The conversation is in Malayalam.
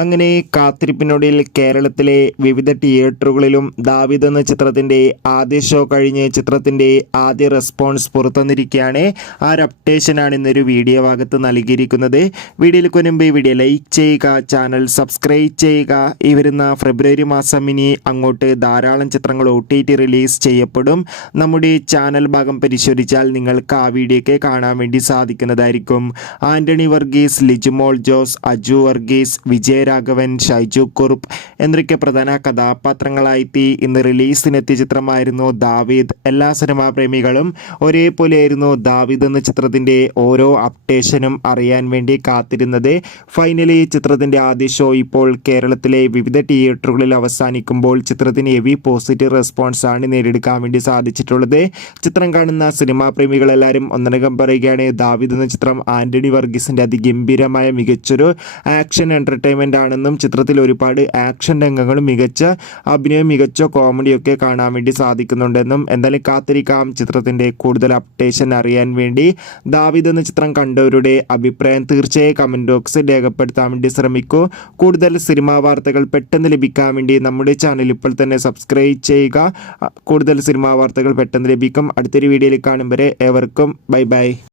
അങ്ങനെ കാത്തിരിപ്പിനൊടുവിൽ കേരളത്തിലെ വിവിധ തിയേറ്ററുകളിലും ദാവീദ് എന്ന ചിത്രത്തിൻ്റെ ആദ്യ ഷോ കഴിഞ്ഞ് ചിത്രത്തിൻ്റെ ആദ്യ റെസ്പോൺസ് പുറത്തുവന്നിരിക്കുകയാണ്. ആ ഒരു അപ്ഡേഷനാണ് ഇന്നൊരു വീഡിയോ ഭാഗത്ത് നൽകിയിരിക്കുന്നത്. വീഡിയോയിലേക്ക് മുൻപ് വീഡിയോ ലൈക്ക് ചെയ്യുക, ചാനൽ സബ്സ്ക്രൈബ് ചെയ്യുക. ഈ വരുന്ന ഫെബ്രുവരി മാസം ഇനി അങ്ങോട്ട് ധാരാളം ചിത്രങ്ങൾ OTT റിലീസ് ചെയ്യപ്പെടും. നമ്മുടെ ചാനൽ ഭാഗം പരിശോധിച്ചാൽ നിങ്ങൾക്ക് ആ വീഡിയോയ്ക്ക് കാണാൻ വേണ്ടി സാധിക്കുന്നതായിരിക്കും. ആൻ്റണി വർഗീസ്, ലിജുമോൾ ജോസ്, അജു വർഗീസ്, വിജയരാഘവൻ, ഷൈജു കുറുപ്പ് എന്നൊക്കെ പ്രധാന കഥാപാത്രങ്ങളായി ഇന്ന് റിലീസിനെത്തിയ ചിത്രമായിരുന്നു ദാവീദ്. എല്ലാ സിനിമാ പ്രേമികളും ഒരേപോലെയായിരുന്നു ദാവീദ് എന്ന ചിത്രത്തിൻ്റെ ഓരോ അപ്ഡേഷനും അറിയാൻ വേണ്ടി കാത്തിരുന്നത്. ഫൈനലി ചിത്രത്തിൻ്റെ ആദ്യ ഷോ ഇപ്പോൾ കേരളത്തിലെ വിവിധ തിയേറ്ററുകളിൽ അവസാനിക്കുമ്പോൾ ചിത്രത്തിന് ഹെവി പോസിറ്റീവ് റെസ്പോൺസ് ആണ് നേടിയെടുക്കാൻ വേണ്ടി സാധിച്ചിട്ടുള്ളത്. ചിത്രം കാണുന്ന സിനിമാ പ്രേമികളെല്ലാവരും ഒന്നടങ്കം പറയുകയാണ്, ദാവീദ് എന്ന ചിത്രം ആൻ്റണി വർഗീസിൻ്റെ അതിഗംഭീരമായ മികച്ചൊരു ആക്ഷൻ എൻ്റർടൈൻമെൻ്റ് ആണെന്നും ചിത്രത്തിൽ ഒരുപാട് ആക്ഷൻ രംഗങ്ങളും മികച്ച അഭിനയം, മികച്ച കോമഡിയൊക്കെ കാണാൻ വേണ്ടി സാധിക്കുന്നുണ്ടെന്നും. എന്തായാലും കാത്തിരിക്കാം ചിത്രത്തിൻ്റെ കൂടുതൽ അപ്ഡേഷൻ അറിയാൻ വേണ്ടി. ദാവീദ് എന്ന ചിത്രം കണ്ടവരുടെ അഭിപ്രായം തീർച്ചയായും കമൻറ്റ് ബോക്സിൽ രേഖപ്പെടുത്താൻ വേണ്ടി ശ്രമിക്കൂ. കൂടുതൽ സിനിമാ വാർത്തകൾ പെട്ടെന്ന് ലഭിക്കാൻ വേണ്ടി നമ്മുടെ ചാനൽ ഇപ്പോൾ തന്നെ സബ്സ്ക്രൈബ് ചെയ്യുക. കൂടുതൽ സിനിമാ വാർത്തകൾ പെട്ടെന്ന് ലഭിക്കും. അടുത്തൊരു വീഡിയോയിൽ കാണും വരെ ഏവർക്കും ബൈ ബൈ.